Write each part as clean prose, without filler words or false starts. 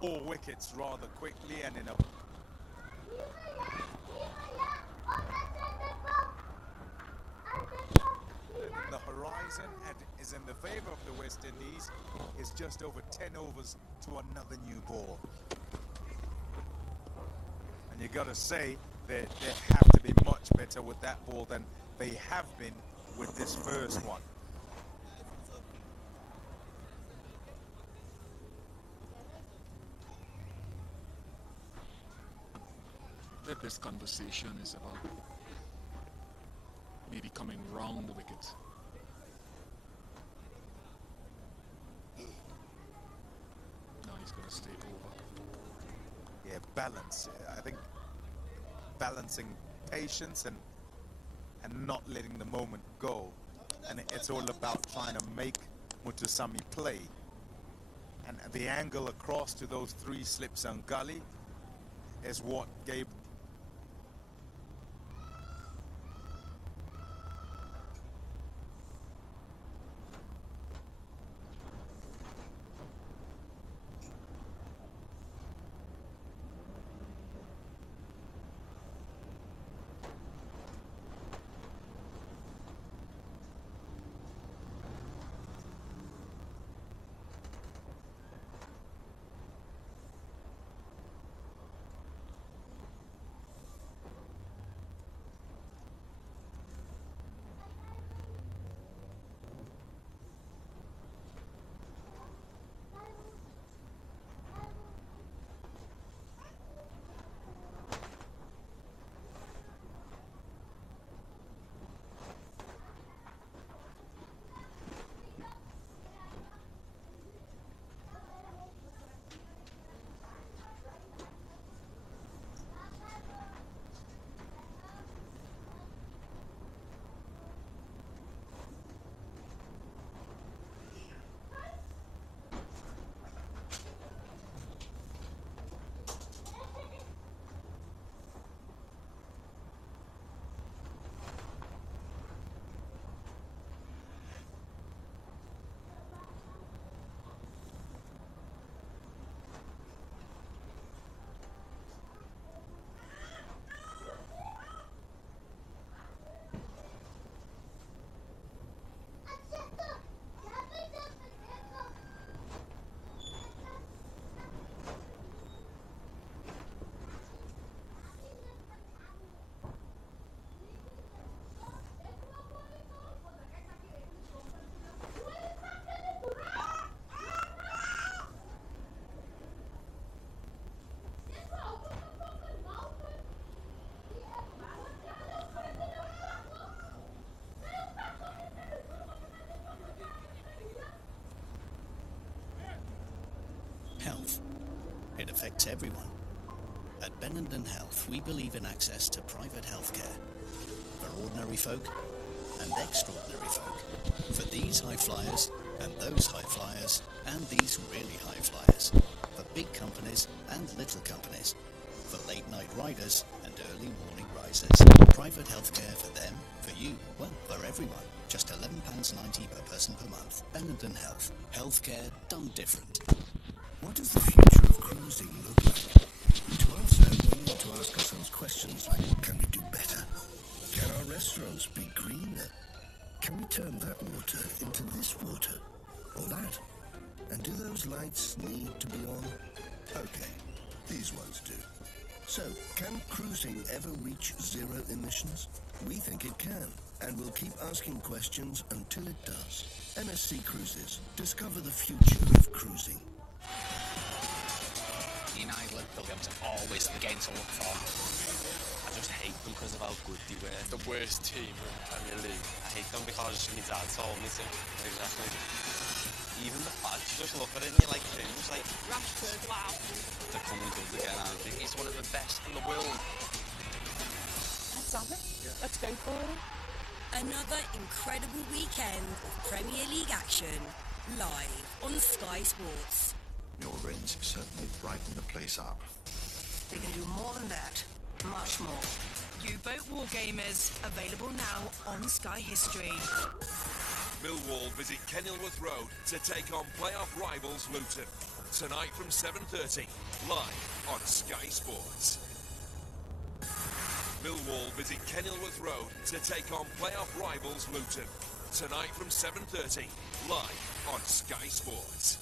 all wickets rather quickly and in a... The horizon and is in the favor of the West Indies. It's just over 10 overs to another new ball. And you gotta say that they have to be much better with that ball than they have been with this first one. That this conversation is about maybe coming round the wicket. Now he's going to stay over. Yeah, balance. I think balancing patience and not letting the moment go. And it's all about trying to make Muthusamy play. And the angle across to those 3 slips on gully is what gave... Health. It affects everyone. At Benenden Health, we believe in access to private healthcare for ordinary folk and extraordinary folk. For these high flyers and those high flyers and these really high flyers. For big companies and little companies. For late night riders and early morning risers. Private healthcare for them, for you, well, for everyone. Just £11.90 per person per month. Benenden Health. Healthcare done different. What does the future of cruising look like? To answer, we need to ask ourselves questions like, can we do better? Can our restaurants be greener? Can we turn that water into this water? Or that? And do those lights need to be on? Okay, these ones do. So, can cruising ever reach zero emissions? We think it can, and we'll keep asking questions until it does. MSC Cruises. Discover the future of cruising. United Pilgrims are always the game to look for. I just hate them because of how good they were. The worst team in the Premier League. I hate them because my dad told me to. Exactly. Even the fact, you just look at it and you're like, things like Rashford, wow. They're coming good again, aren't they? He's one of the best in the world. Let's have it. Yeah. Let's go for it. Another incredible weekend of Premier League action, live on Sky Sports. Your rains have certainly brightened the place up. They can do more than that. Much more. U-Boat Wargamers, available now on Sky History. Millwall visit Kenilworth Road to take on playoff rivals Luton. tonight from 7:30, live on Sky Sports. Millwall visit Kenilworth Road to take on playoff rivals Luton. Tonight from 7:30, live on Sky Sports.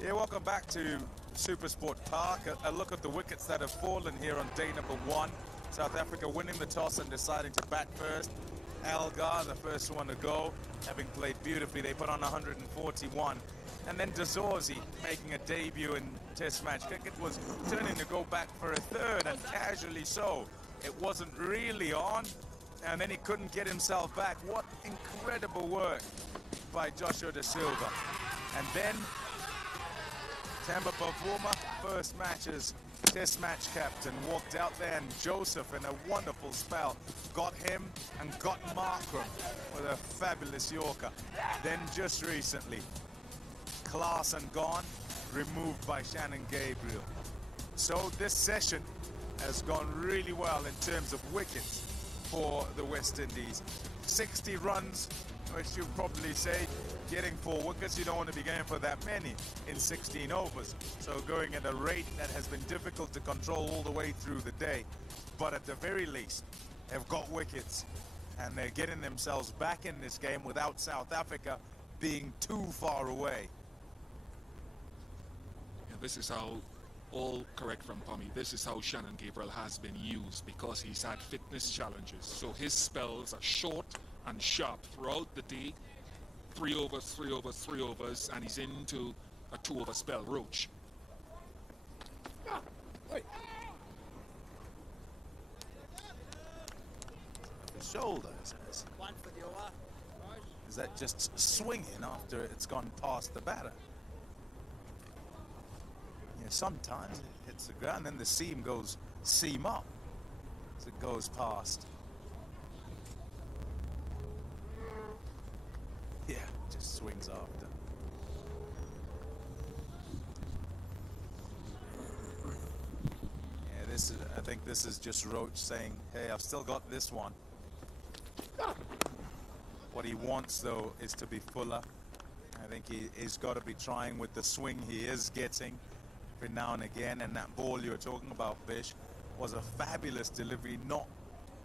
Yeah, welcome back to Supersport Park. A look at the wickets that have fallen here on day number 1. South Africa winning the toss and deciding to bat first. Algar, the first one to go, having played beautifully. They put on 141. And then Dazorzi making a debut in Test match cricket, was turning to go back for a third, and casually so. It wasn't really on, and then he couldn't get himself back. What incredible work by Joshua Da Silva. And then Tamba Bavuma, first match's Test match captain, walked out there, and Joseph, in a wonderful spell, got him and got Markram with a fabulous Yorker. Then just recently, Klaassen gone, removed by Shannon Gabriel. So this session has gone really well in terms of wickets for the West Indies. 60 runs, which you probably say, getting 4 wickets, you don't want to be going for that many in 16 overs. So going at a rate that has been difficult to control all the way through the day. But at the very least, they've got wickets, and they're getting themselves back in this game without South Africa being too far away. Yeah, this is how, all correct from Pommy, this is how Shannon Gabriel has been used, because he's had fitness challenges. So his spells are short and sharp throughout the day. 3 overs, 3 overs, 3 overs, and he's into a 2-over spell. Roach. The shoulder, is that just swinging after it's gone past the batter? Yeah, sometimes it hits the ground, then the seam goes seam up as it goes past. Yeah, just swings after. Yeah, I think this is just Roach saying, hey, I've still got this one. What he wants, though, is to be fuller. I think he's got to be trying with the swing he is getting every now and again. And that ball you were talking about, Bish, was a fabulous delivery, not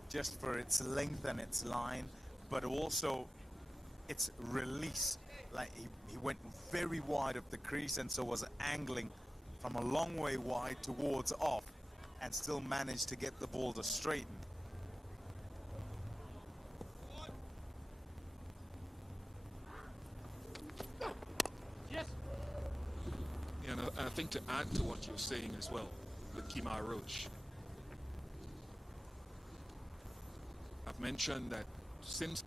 just for its length and its line, but also its release. Like he went very wide of the crease, and so was angling from a long way wide towards off, and still managed to get the ball to straighten. You know, and I think to add to what you're saying as well, with Kemar Roach, I've mentioned that since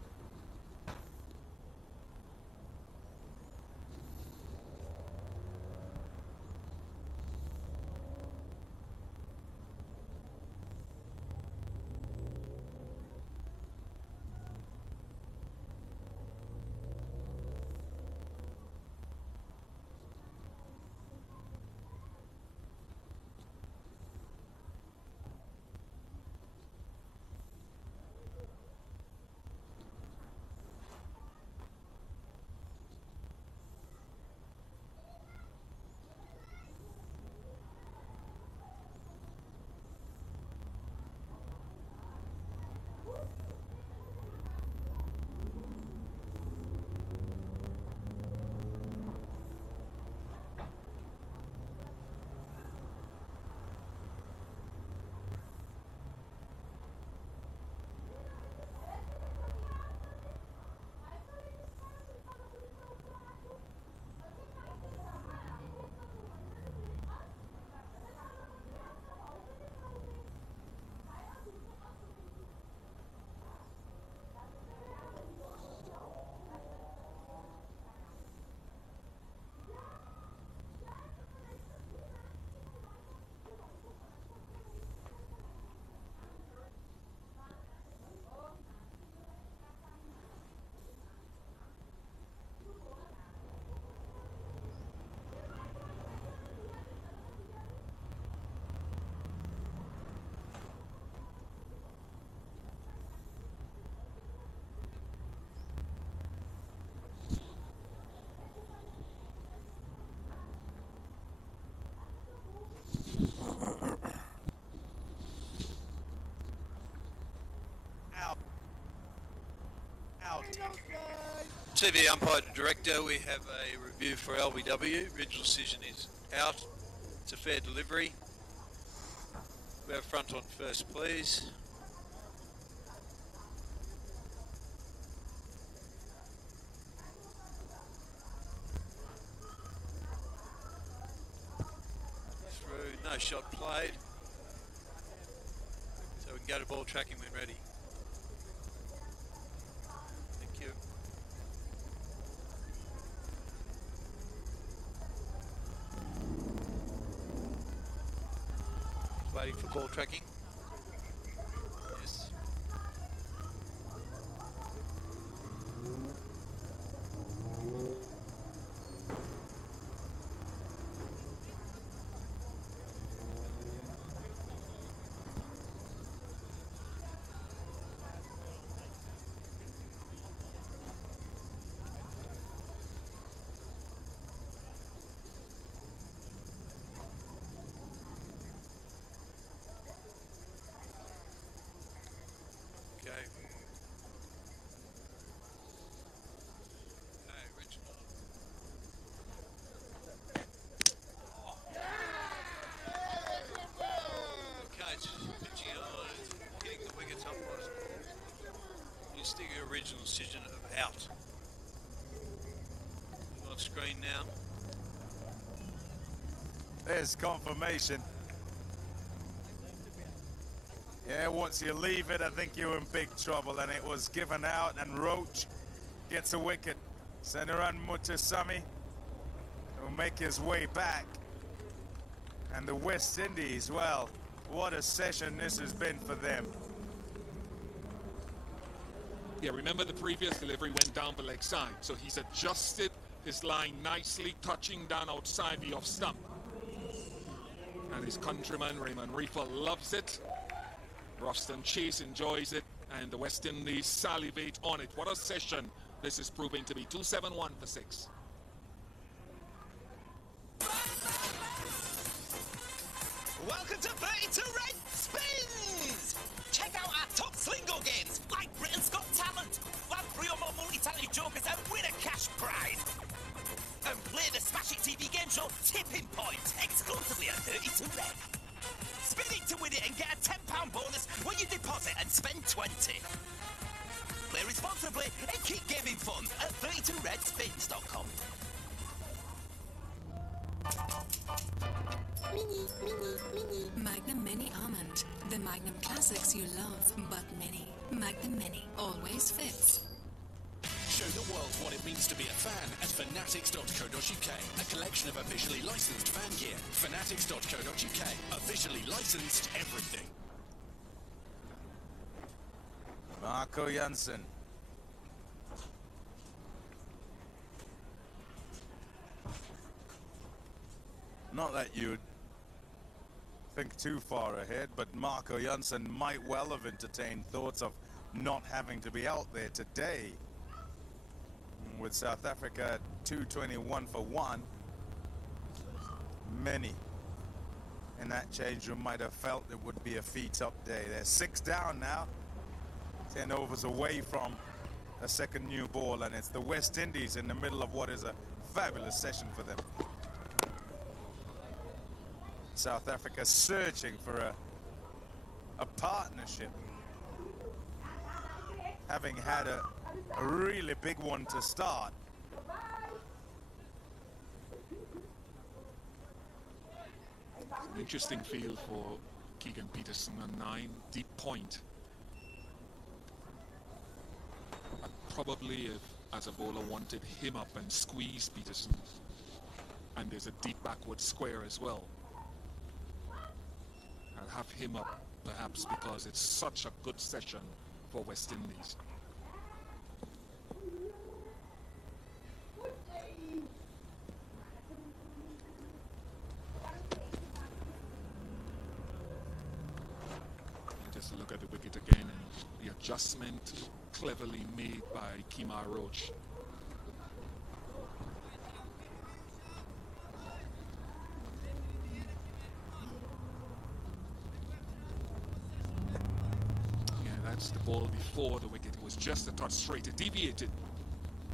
TV umpire director, we have a review for LBW. Original decision is out. It's a fair delivery. We have front on first, please. Through, no shot played. So we can go to ball tracking when ready. Thank you. Waiting for ball tracking. Yes. Original decision of out. On screen now. There's confirmation. Yeah, once you leave it, I think you're in big trouble, and it was given out, and Roach gets a wicket. Senaran Mutasamy will make his way back. And the West Indies, well, what a session this has been for them. Yeah, remember the previous delivery went down the leg side, so he's adjusted his line nicely, touching down outside the off stump. And his countryman Raymond Reefer loves it. Roston Chase enjoys it, and the West Indies salivate on it. What a session this is proving to be. 271 for 6. Welcome to 32 Red Spins! Check out our top Slingo games, like Britain's Got Talent. Land 3 or more multi-talented jokers and win a cash prize. And play the Smash It TV game show Tipping Point, exclusively at 32 Red. Spin it to win it and get a £10 bonus when you deposit and spend 20. Play responsibly and keep gaming fun at 32redspins.com. Mini. Magnum Mini Almond. The Magnum classics you love, but mini. Magnum Mini always fits. Show the world what it means to be a fan at fanatics.co.uk. A collection of officially licensed fan gear. Fanatics.co.uk. Officially licensed everything. Marco Janssen. Not that you'd think too far ahead, but Marco Janssen might well have entertained thoughts of not having to be out there today. With South Africa at 221 for 1, many in that change room might have felt it would be a feet-up day. They're 6 down now, 10 overs away from a second new ball, and it's the West Indies in the middle of what is a fabulous session for them. South Africa searching for a partnership, having had a really big one to start. Interesting field for Keegan Peterson on 9, deep point. Probably, if as a bowler, wanted him up and squeeze Peterson. And there's a deep backward square as well. I'll have him up, perhaps because it's such a good session for West Indies. Just look at the wicket again, and the adjustment cleverly made by Kemar Roach. Yeah, that's the ball before the wicket. It was just a touch straight. It deviated.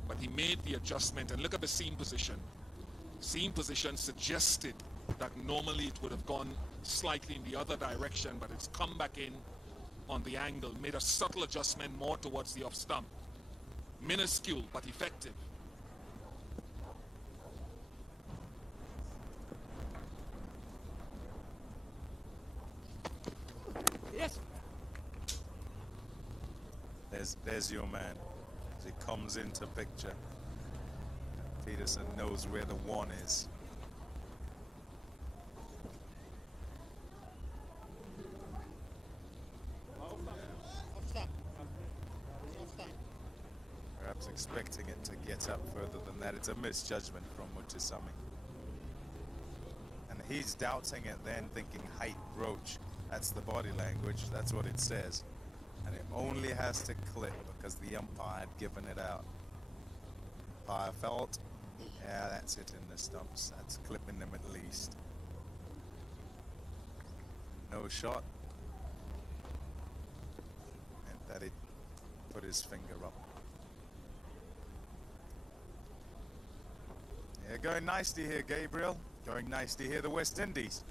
but he made the adjustment, and look at the seam position. Seam position suggested that normally it would have gone slightly in the other direction, but it's come back in on the angle, made a subtle adjustment more towards the off stump. Minuscule, but effective. Yes. There's your man as he comes into picture. Peterson knows where the one is. Perhaps expecting it to get up further than that. It's a misjudgment from Mutusami. And he's doubting it then, thinking height roach. That's the body language, that's what it says. And it only has to clip because the umpire had given it out. Umpire felt, yeah, that's it in the stumps. That's clipping them at least. No shot. And that he put his finger up. Yeah, going nicely here, Gabriel. Going nicely here, the West Indies.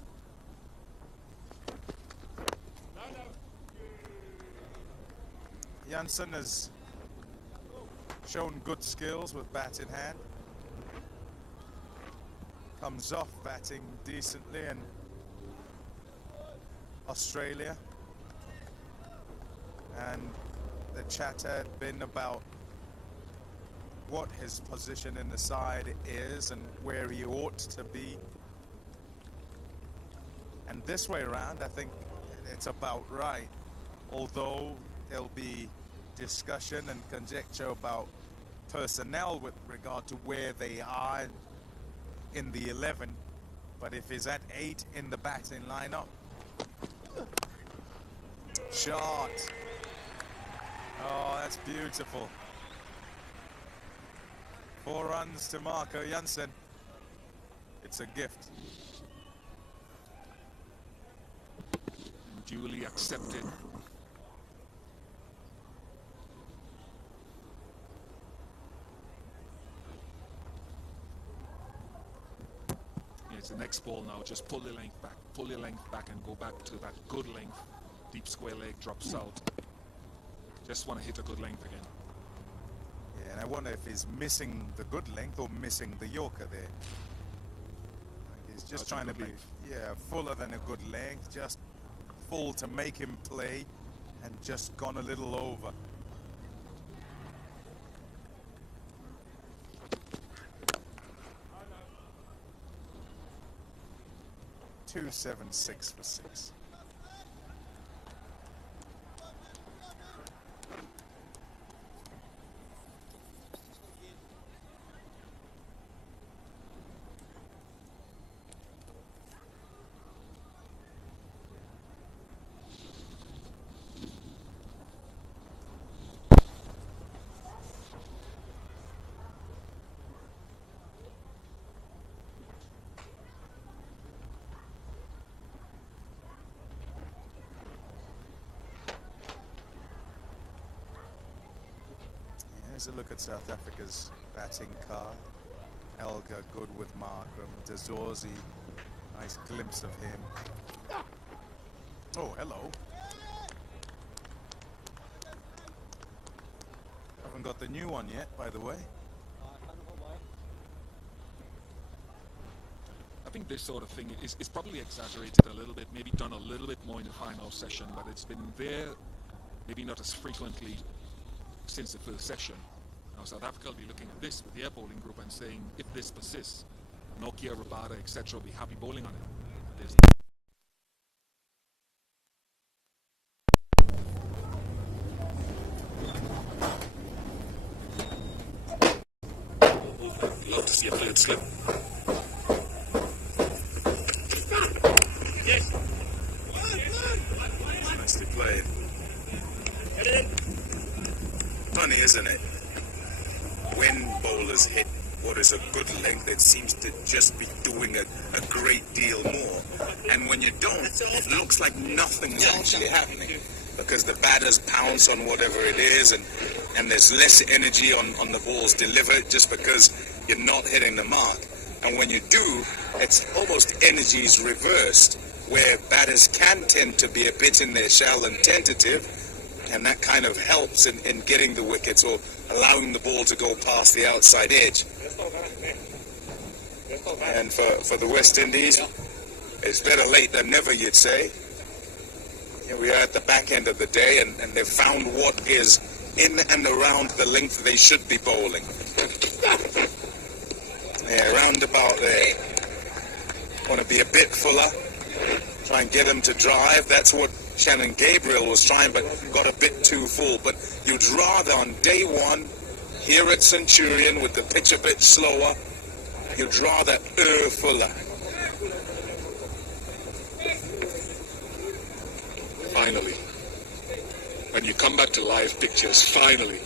Janssen has shown good skills with bat in hand. Comes off batting decently in Australia. And the chatter had been about what his position in the side is and where he ought to be. And this way around, I think it's about right. Although there'll be discussion and conjecture about personnel with regard to where they are in the 11. But if he's at 8 in the batting lineup, shot. Oh, that's beautiful. 4 runs to Marco Janssen. It's a gift. Duly accepted. It's the next ball now. Just pull your length back. Pull your length back and go back to that good length. Deep square leg drops out. Just want to hit a good length again. Yeah, and I wonder if he's missing the good length or missing the Yorker there. He's just trying to be fuller than a good length. Just full to make him play and just gone a little over. .276 for 6. Here's a look at South Africa's batting card. Elgar good with Markram. Dazorzi, nice glimpse of him. Oh, hello. Haven't got the new one yet, by the way. I think this sort of thing is probably exaggerated a little bit, maybe done a little bit more in the final session, but it's been there, maybe not as frequently since the first session. Now South Africa will be looking at this with their bowling group and saying, if this persists, Nokia, Rabada, etc. will be happy bowling on it. Love to see a player slip. Yes. Nicely played. Funny, isn't it? When bowlers hit what is a good length, it seems to just be doing a great deal more. And when you don't, it looks like nothing's actually happening. because the batters pounce on whatever it is, and there's less energy on the balls delivered just because you're not hitting the mark. And when you do, it's almost energies reversed, where batters can tend to be a bit in their shell and tentative, and that kind of helps in getting the wickets or allowing the ball to go past the outside edge. And for the West Indies, it's better late than never, you'd say. Here we are at the back end of the day, and they've found what is in and around the length they should be bowling. Yeah, round about there. Want to be a bit fuller, try and get them to drive. That's what Shannon Gabriel was trying, but got a bit too full. But you'd rather on day one, here at Centurion with the pitch a bit slower, you'd rather fuller. Finally, when you come back to live pictures, finally,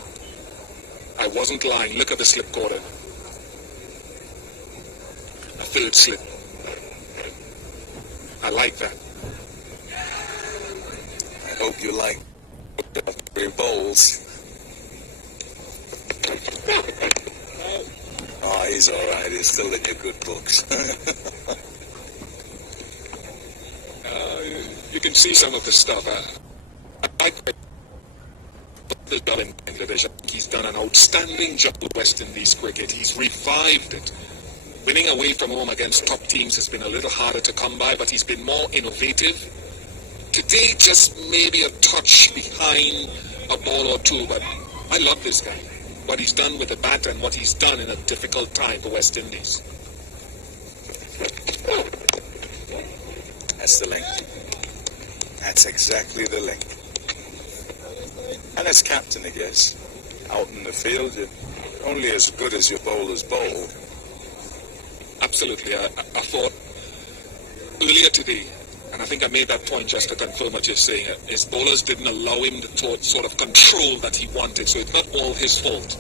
I wasn't lying. Look at the slip quarter. A third slip. I like that. I hope you like three bowls. Oh, he's all right. He's still in your good books. You can see some of the stuff. I the in Bangladesh. He's done an outstanding job with West Indies cricket. He's revived it. Winning away from home against top teams has been a little harder to come by, but he's been more innovative. Today, just maybe a touch behind a ball or two, but I love this guy. What he's done with the bat and what he's done in a difficult time for West Indies. That's the link. That's exactly the link. And as captain, I guess, out in the field, you're only as good as your bowlers bowl. Absolutely. I thought earlier today, and I think I made that point just to confirm what you're saying, his bowlers didn't allow him the sort of control that he wanted, so it's not all his fault.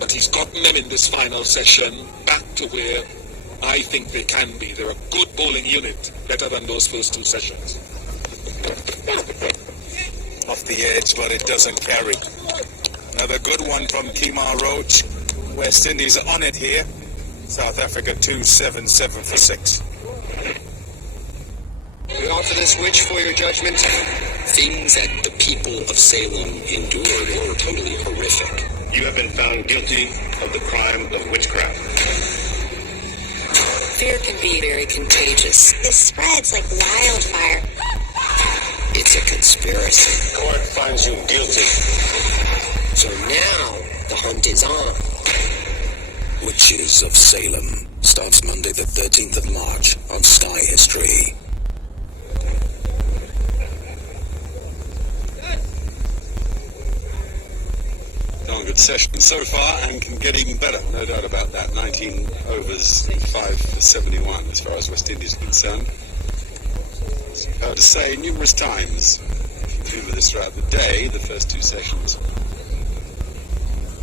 But he's gotten them in this final session back to where I think they can be. They're a good bowling unit, better than those first two sessions. Off the edge, but it doesn't carry. Another good one from Kemar Roach. West Indies are on it here. South Africa 2-7-7 for 6. We offer this witch for your judgment. Things that the people of Salem endured were totally horrific. You have been found guilty of the crime of witchcraft. Fear can be very contagious. It spreads like wildfire. It's a conspiracy. Court finds you guilty. So now the hunt is on. Witches of Salem starts Monday the 13th of March on Sky History. Darn good session so far, and can get even better, no doubt about that. 19 overs, 5 for 71 as far as West Indies is concerned. As you've heard us say numerous times, if you remember this throughout the day, the first two sessions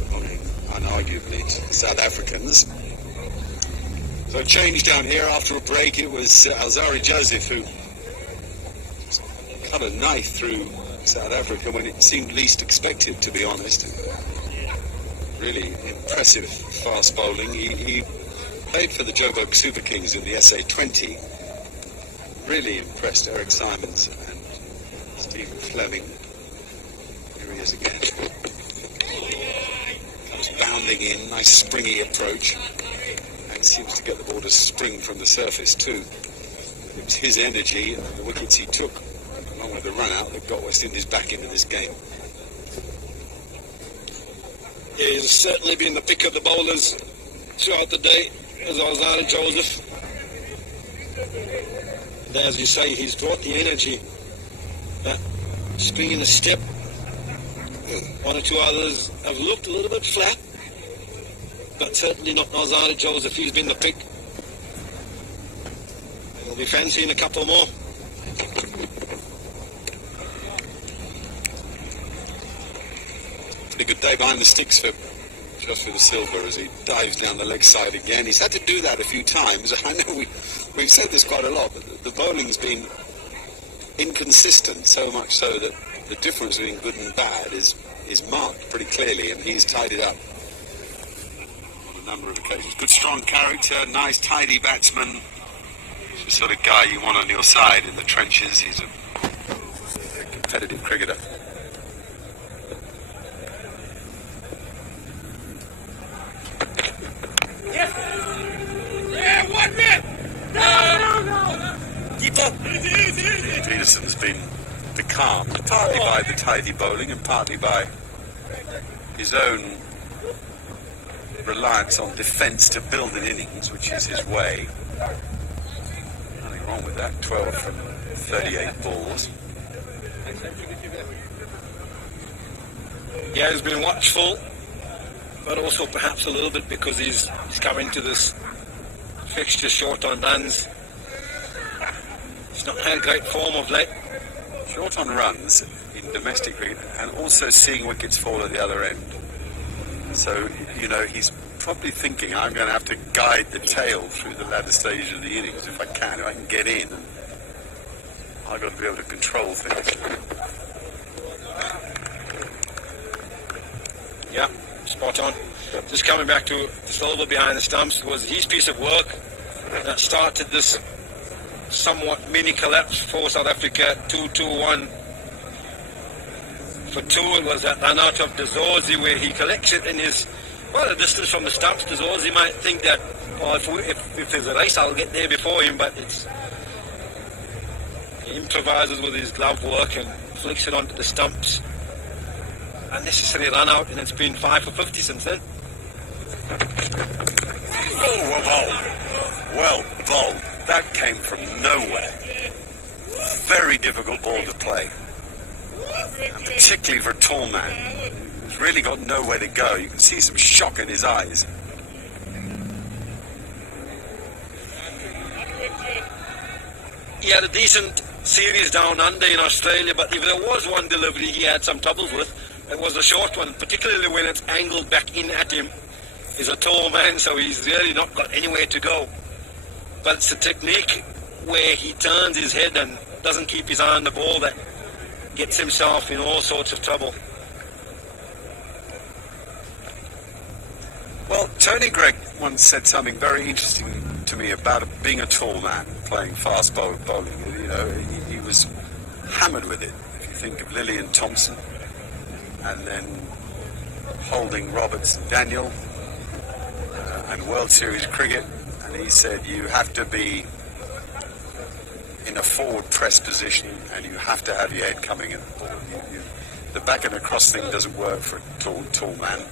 belonging unarguably to the South Africans. So a change down here after a break. It was Alzari Joseph who cut a knife through South Africa when it seemed least expected, to be honest. Really impressive fast bowling. He played for the Joburg Super Kings in the SA20. Really impressed Eric Simons and Stephen Fleming. Here he is again. Comes bounding in, nice springy approach. And seems to get the ball to spring from the surface too. It was his energy and the wickets he took, along with the run out, that got West Indies back into this game. Yeah, he's certainly been the pick of the bowlers throughout the day, as Alzari Joseph. And as you say, he's brought the energy. Springing a step. One or two others have looked a little bit flat, but certainly not Alzari Joseph. He's been the pick. We'll be fancying a couple more. Pretty good day behind the sticks for Joshua De Silva as he dives down the leg side again. He's had to do that a few times. I know we've said this quite a lot, but the bowling's been inconsistent, so much so that the difference between good and bad is marked pretty clearly, and he's tied it up on a number of occasions. Good, strong character, nice, tidy batsman. He's the sort of guy you want on your side in the trenches. He's a competitive cricketer. Yeah, 1 minute! No! Keep up! Peterson's been becalmed, partly by the tidy bowling and partly by his own reliance on defence to build an innings, which is his way. Nothing wrong with that. 12 from 38 balls. Yeah, he's been watchful, but also perhaps a little bit because he's coming to this fixture short on runs. He's not had great form of late. Short on runs in domestic cricket, and also seeing wickets fall at the other end. So, you know, he's probably thinking, I'm going to have to guide the tail through the latter stage of the innings if I can get in. I've got to be able to control things. Yeah, spot on. Just coming back to the Silver behind the stumps, was his piece of work that started this somewhat mini collapse for South Africa. 2-2-1 for 2. It was that run out of Dezorzi where he collects it in his, well, a distance from the stumps. Dezorzi might think that, well, if there's a race, I'll get there before him, but he improvises with his glove work and flicks it onto the stumps. Unnecessary run out, and it's been 5 for 50 since then. Oh, well bowled. That came from nowhere. Very difficult ball to play. And particularly for a tall man. He's really got nowhere to go. You can see some shock in his eyes. He had a decent series down under in Australia, but if there was one delivery he had some troubles with, it was a short one, particularly when it's angled back in at him. He's a tall man, so he's really not got anywhere to go. But it's a technique where he turns his head and doesn't keep his eye on the ball that gets himself in all sorts of trouble. Well, Tony Gregg once said something very interesting to me about being a tall man playing fast bowling. You know, he was hammered with it. If you think of Lillian Thompson, and then Holding, Roberts and Daniel, and World Series cricket, and he said you have to be in a forward press position and you have to have your head coming in the ball. The back and across thing doesn't work for a tall man.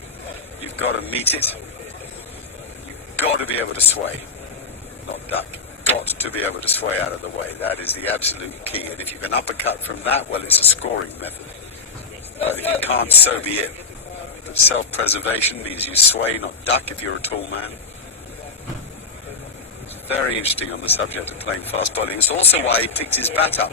You've got to meet it. You've got to be able to sway, not duck. Got to be able to sway out of the way. That is the absolute key. And if you can uppercut from that, well, it's a scoring method. But if you can't, so be it. But self-preservation means you sway, not duck if you're a tall man. It's very interesting on the subject of playing fast bowling. It's also why he picked his bat up.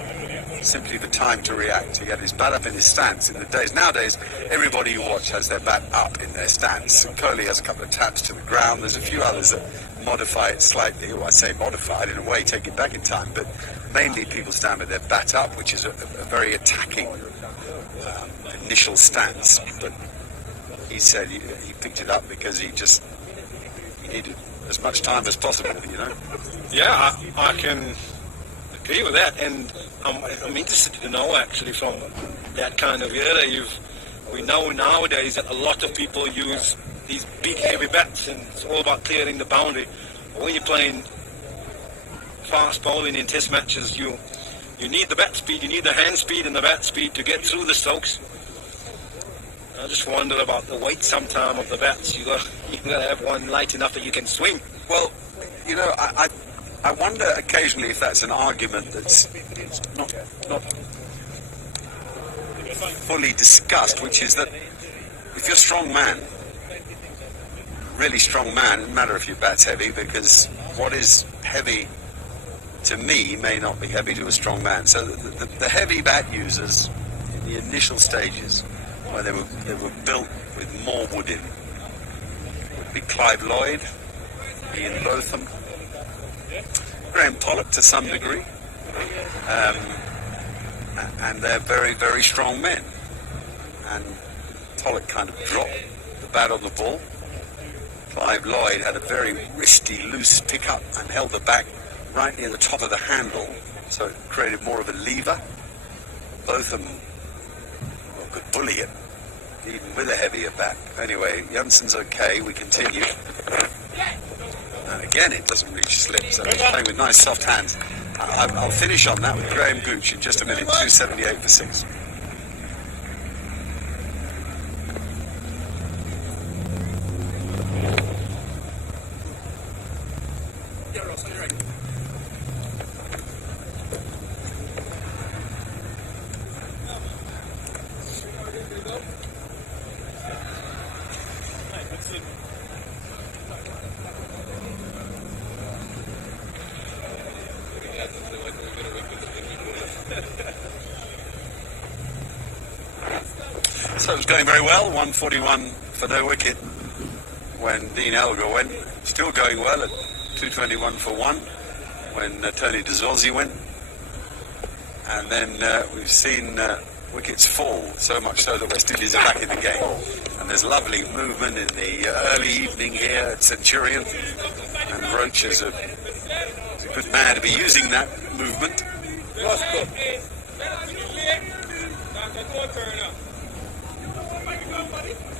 Simply the time to react. He had his bat up in his stance in the days. Nowadays, everybody you watch has their bat up in their stance. And Kohli has a couple of taps to the ground. There's a few others that modify it slightly. Well, I say modified in a way, take it back in time. But mainly people stand with their bat up, which is a very attacking initial stance. But he said he picked it up because he needed as much time as possible, you know. Yeah, I can agree with that, and I'm interested to know actually from that kind of era. We know nowadays that a lot of people use these big heavy bats, and it's all about clearing the boundary. But when you're playing fast bowling in test matches, you need the bat speed, you need the hand speed and the bat speed to get through the strokes. I just wonder about the weight sometime of the bats. You got to have one light enough that you can swing. Well, you know, I wonder occasionally if that's an argument that's not fully discussed, which is that if you're a strong man, really strong man, it doesn't matter if your bat's heavy, because what is heavy to me may not be heavy to a strong man. So the heavy bat users in the initial stages, where they were built with more wood in, would be Clive Lloyd, Ian Botham, Graham Pollock to some degree, and and they're very, very strong men. And Pollock kind of dropped the bat on the ball. Clive Lloyd had a very wristy, loose pickup and held the bat right near the top of the handle, so it created more of a lever. Both of them could bully it, even with a heavier bat. Anyway, Jansen's okay, we continue. And again, it doesn't reach slip, so he's playing with nice soft hands. I'll finish on that with Graham Gooch in just a minute, 278 for 6. So it was going very well, 141 for no wicket when Dean Elgar went. Still going well at 221 for 1 when Tony DeZorzi went. And then we've seen wickets fall, so much so that West Indies are back in the game. And there's lovely movement in the early evening here at Centurion. And Roach is a good man to be using that movement.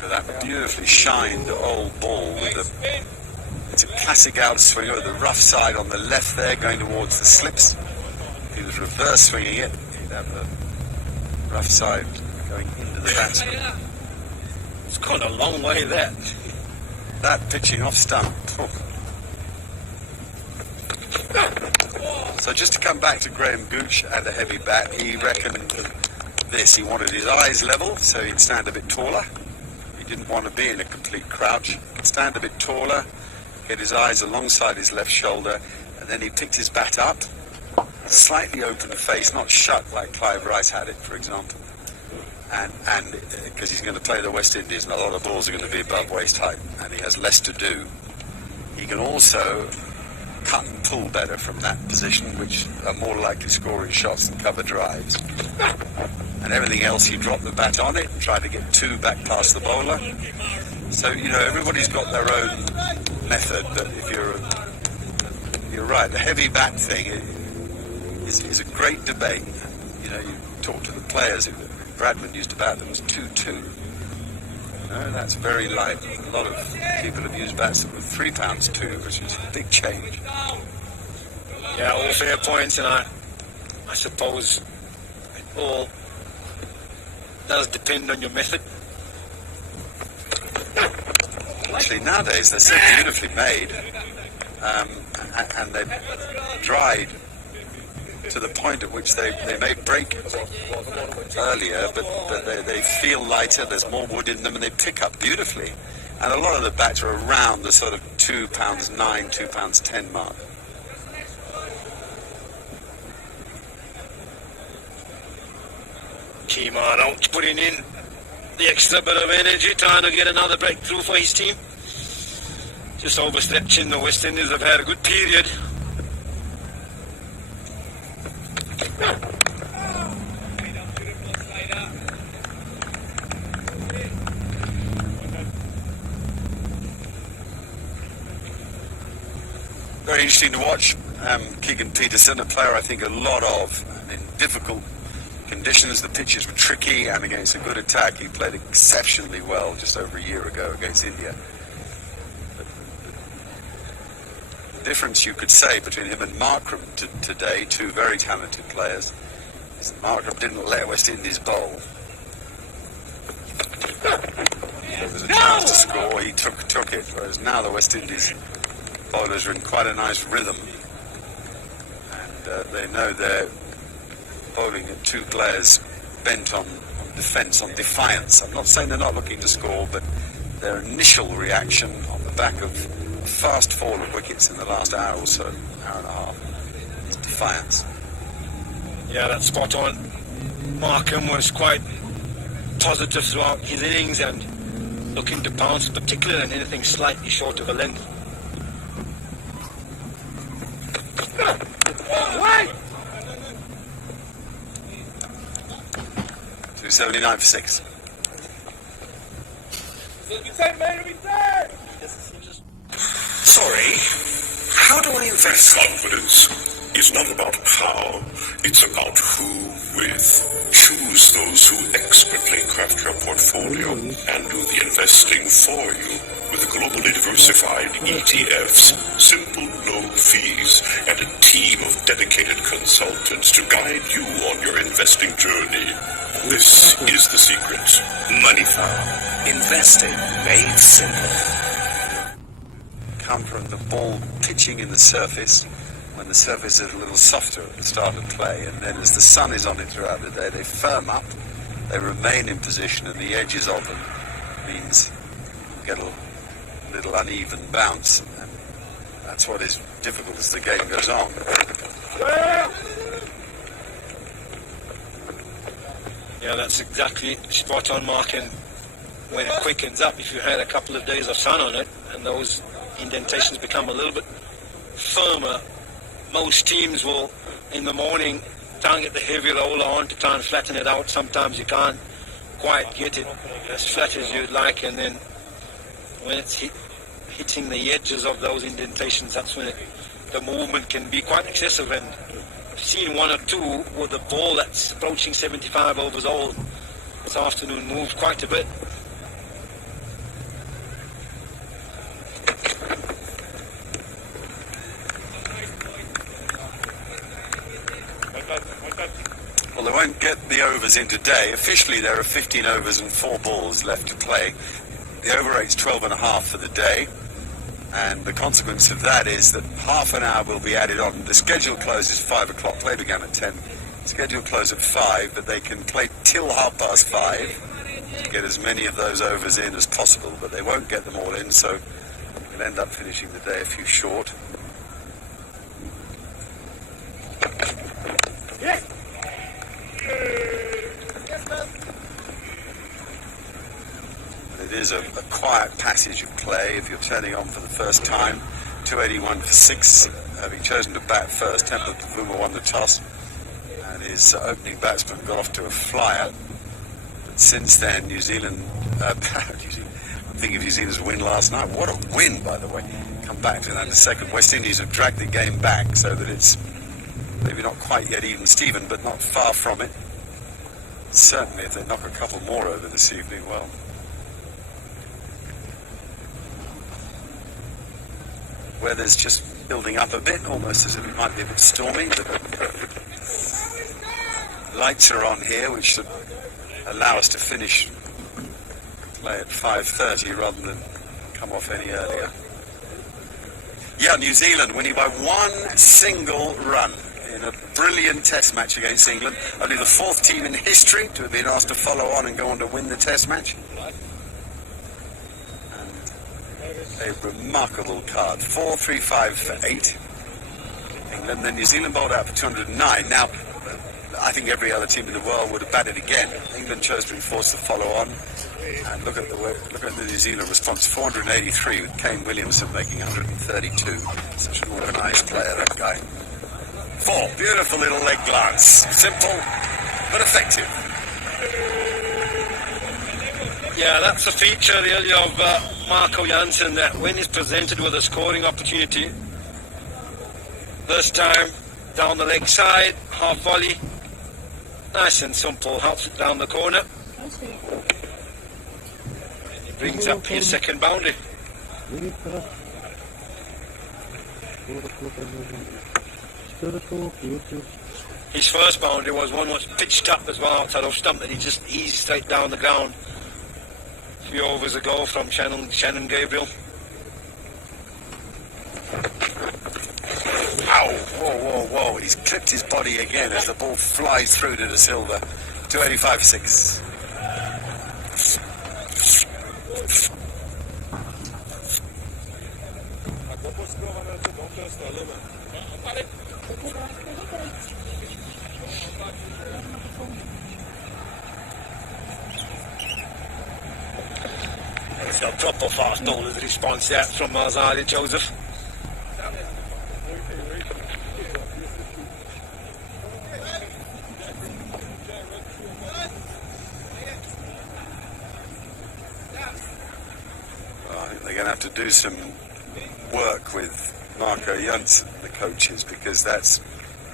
That beautifully shined old ball with it's a classic outswinger with the rough side on the left there going towards the slips. If he was reverse swinging it, he'd have the rough side going into the batsman. It's gone a long way, that. That pitching off stump. Oh. So just to come back to Graham Gooch and a heavy bat, he reckoned this. He wanted his eyes level, so he'd stand a bit taller. He didn't want to be in a complete crouch. He'd stand a bit taller, get his eyes alongside his left shoulder, and then he picked his bat up, slightly open face, not shut like Clive Rice had it, for example. And because he's going to play the West Indies, and a lot of balls are going to be above waist height, and he has less to do. He can also cut and pull better from that position, which are more likely scoring shots than cover drives. And everything else, he dropped the bat on it and tried to get 2 back past the bowler. So, you know, everybody's got their own method, but if you're right, the heavy bat thing is a great debate. You know, you talk to the players, Bradman used a bat that was 2-2. No, that's very light. A lot of people have used bats that were 3 pounds 2, which is a big change. Yeah, all fair points, and I suppose it all does depend on your method. Actually, nowadays they're so beautifully made, and they're dried to the point at which they may break earlier, but they feel lighter, there's more wood in them, and they pick up beautifully. And a lot of the bats are around the sort of £2.9, £2.10 mark. Team on out, putting in the extra bit of energy, trying to get another breakthrough for his team. Just overstretching, the West Indies have had a good period. Very interesting to watch. Keegan Peterson, a player I think a lot of, in difficult conditions. The pitches were tricky, and against a good attack, he played exceptionally well just over a year ago against India. But the difference, you could say, between him and Markram today, 2 very talented players, is that Markram didn't let West Indies bowl. There was a chance to score, he took it, whereas now the West Indies bowlers are in quite a nice rhythm, and they know they're bowling at 2 players bent on defence, on defiance. I'm not saying they're not looking to score, but their initial reaction on the back of a fast fall of wickets in the last hour or so, hour and a half, is defiance. Yeah, that's spot on. Markham was quite positive throughout his innings and looking to pounce, particularly on anything slightly short of a length. 79 for 6. Sorry, how do I invest? Confidence is not about how, it's about who with. Choose those who expertly craft your portfolio and do the investing for you with globally diversified ETFs, simple low fees, and a team of dedicated consultants to guide you on your investing journey. This is the secret. Money Farm. Investing made simple. Come from the ball pitching in the surface when the surface is a little softer at the start of play, and then as the sun is on it throughout the day, they firm up, they remain in position, and the edges of them means you get a little uneven bounce, and that's what is difficult as the game goes on. Yeah, that's exactly spot on, Mark, and when it quickens up, if you had a couple of days of sun on it, and those indentations become a little bit firmer, most teams will, in the morning, try and get the heavy roller on to try and flatten it out. Sometimes you can't quite get it as flat as you'd like, and then when it's hitting the edges of those indentations, that's when the movement can be quite excessive. And I've seen one or two with a ball that's approaching 75 overs old this afternoon moved quite a bit. Well, they won't get the overs in today. Officially, there are 15 overs and 4 balls left to play. The over rate's 12.5 for the day, and the consequence of that is that half an hour will be added on. The schedule closes 5 o'clock. Play began at 10. Schedule close at 5, but they can play till 5:30 to get as many of those overs in as possible, but they won't get them all in, so we'll end up finishing the day a few short. It is a quiet passage of play if you're turning on for the first time. 281 for 6, having chosen to bat first. Temple Pavuma won the toss, and his opening batsman got off to a flyer. But since then, New Zealand, I'm thinking of New Zealand's win last night. What a win, by the way. Come back to that in a second. West Indies have dragged the game back so that it's maybe not quite yet even Steven, but not far from it. Certainly, if they knock a couple more over this evening, well. Weather's just building up a bit, almost as if it might be a bit stormy. The lights are on here, which should allow us to finish play at 5:30 rather than come off any earlier. Yeah, New Zealand winning by one single run in a brilliant test match against England. Only the 4th team in history to have been asked to follow on and go on to win the test match. And a remarkable card. 4-3-5 for 8. England, then New Zealand bowled out for 209. Now, I think every other team in the world would have batted again. England chose to be forced to follow on. And look at the New Zealand response. 483 with Kane Williamson making 132. Such an organised player, that guy. 4, beautiful little leg glance. Simple, but effective. Yeah, that's a feature really of Marco Jansen, that when he's presented with a scoring opportunity, this time down the leg side, half volley, nice and simple, helps it down the corner. And he brings up his second boundary. His first boundary was one was pitched up as well outside off stump that he just eased straight down the ground a few overs ago from Shannon Gabriel. Ow! Whoa. He's clipped his body again as the ball flies through to De Silva. 285 for 6. It's a proper fast bowler's response there from Azari Joseph. going to have to do some work with Marco Janssen, the coaches, because that's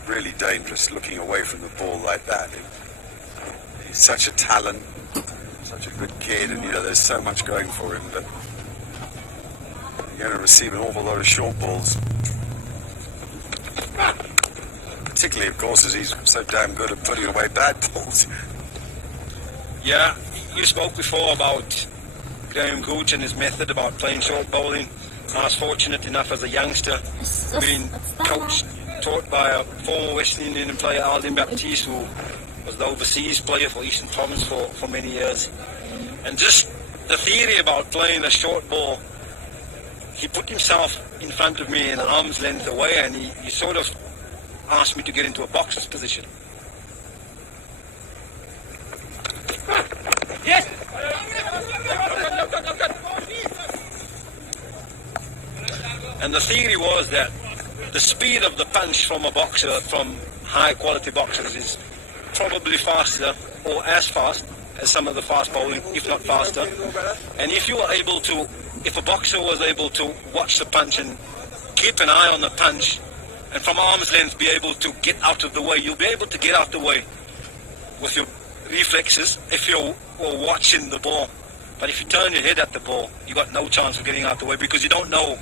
really dangerous, looking away from the ball like that. He's such a talent, such a good kid, and there's so much going for him, but you're going to receive an awful lot of short balls. Particularly, of course, as he's so damn good at putting away bad balls. Yeah, you spoke before about Graham Gooch and his method about playing short bowling. I was fortunate enough as a youngster being taught by a former West Indian player, Aldin Baptiste, who was the overseas player for Eastern Province for many years. And just the theory about playing a short ball, he put himself in front of me an arm's length away, and he sort of asked me to get into a boxer's position. Yes! And the theory was that the speed of the punch from a boxer, from high quality boxers, is probably faster or as fast as some of the fast bowling, if not faster. And if a boxer was able to watch the punch and keep an eye on the punch, and from arm's length be able to get out of the way, you'll be able to get out the way with your reflexes if you're watching the ball. But if you turn your head at the ball, you got no chance of getting out the way, because you don't know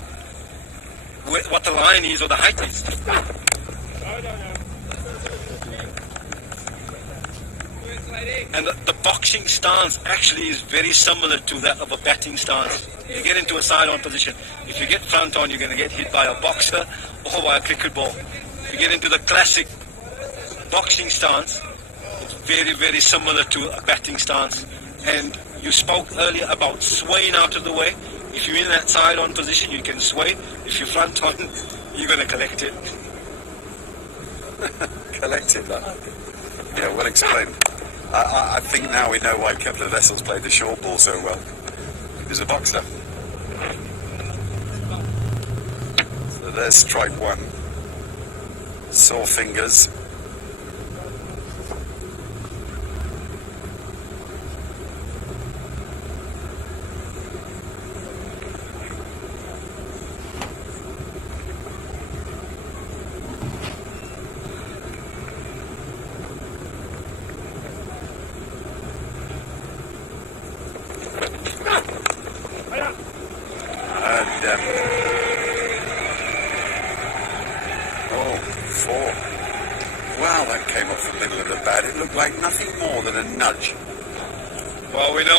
what the line is or the height is. And the boxing stance actually is very similar to that of a batting stance. You get into a side-on position. If you get front-on, you're going to get hit by a boxer or by a cricket ball. If you get into the classic boxing stance, it's very, very similar to a batting stance. And you spoke earlier about swaying out of the way. If you're in that side-on position, you can sway. If you're front-on, you're going to collect it. Collect it, yeah, well explained. I think now we know why Kepler Wessels played the short ball so well. He was a boxer. So there's strike one. Sore fingers.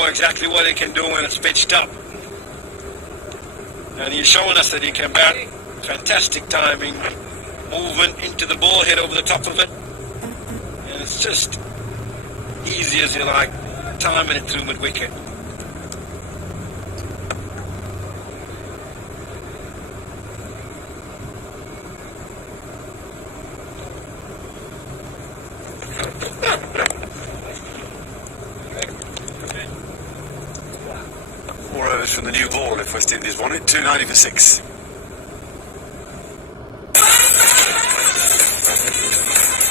Exactly what he can do when it's pitched up. And he's showing us that he can bat. Fantastic timing, movement into the ball, head over the top of it. And it's just easy as you like, timing it through mid-wicket. From the new ball if West Indies want it. 290 for 6.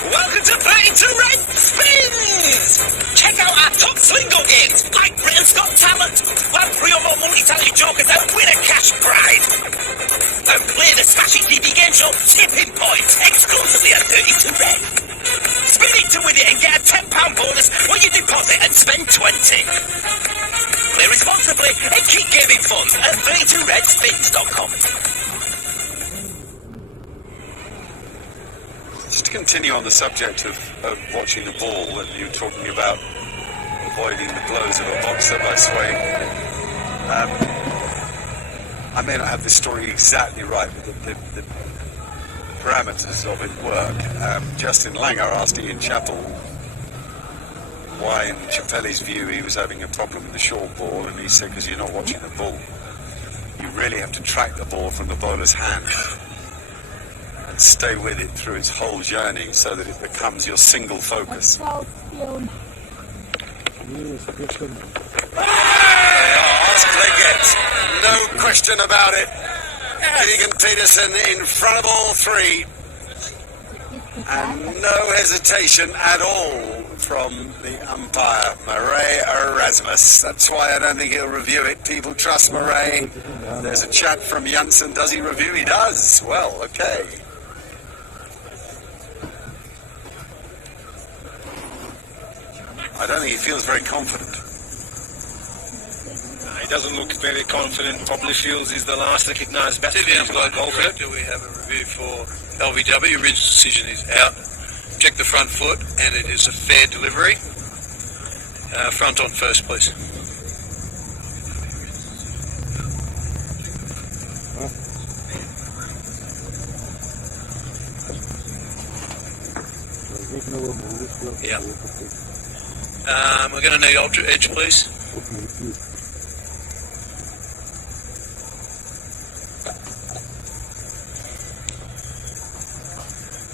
Welcome to Play to Red Spins! Check out our top Slingo games like Britain's Got Talent, while 3 or more multi-talented jokers and win a cash prize. And play the smashing DB game show Tipping Point exclusively at 32 Red. Spin it to win it and get a £10 bonus when you deposit and spend 20. Play responsibly and keep gaming fun at 32redspins.com. Just to continue on the subject of watching the ball, that you were talking about avoiding the blows of a boxer by swaying. I may not have this story exactly right, but the parameters of it work. Justin Langer asked Ian Chappell why, in Chappelli's view, he was having a problem with the short ball, and he said, because you're not watching the ball. You really have to track the ball from the bowler's hand and stay with it through its whole journey so that it becomes your single focus. Oscar gets, no question about it. Keegan Peterson in front of all three. And no hesitation at all from the umpire, Murray Erasmus. That's why I don't think he'll review it. People trust Murray. There's a chat from Janssen. Does he review? He does. Well, okay. I don't think he feels very confident. He doesn't look very confident. Probably feels he's the last recognised batsman. To the umpire director, we have a review for LBW. Original decision is out. Check the front foot, and it is a fair delivery. Front on first, please. Yeah. We're going to need ultra edge, please.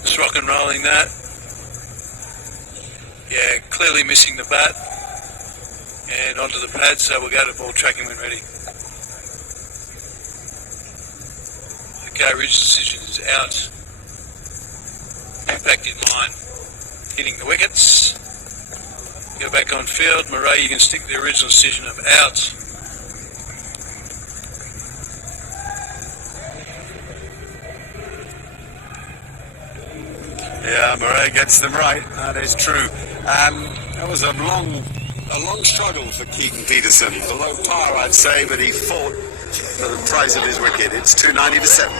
Just rock and rolling that. Yeah, clearly missing the bat. And onto the pad, so we'll go to ball tracking when ready. Okay, Ridge decision is out. Impact in line, hitting the wickets. Go back on field. Murray, you can stick the original decision of out. Yeah, Murray gets them right. That is true. That was a long struggle for Keaton Peterson. A low par, I'd say, but he fought for the prize of his wicket. It's 290 to 7.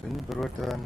Ini perbuatan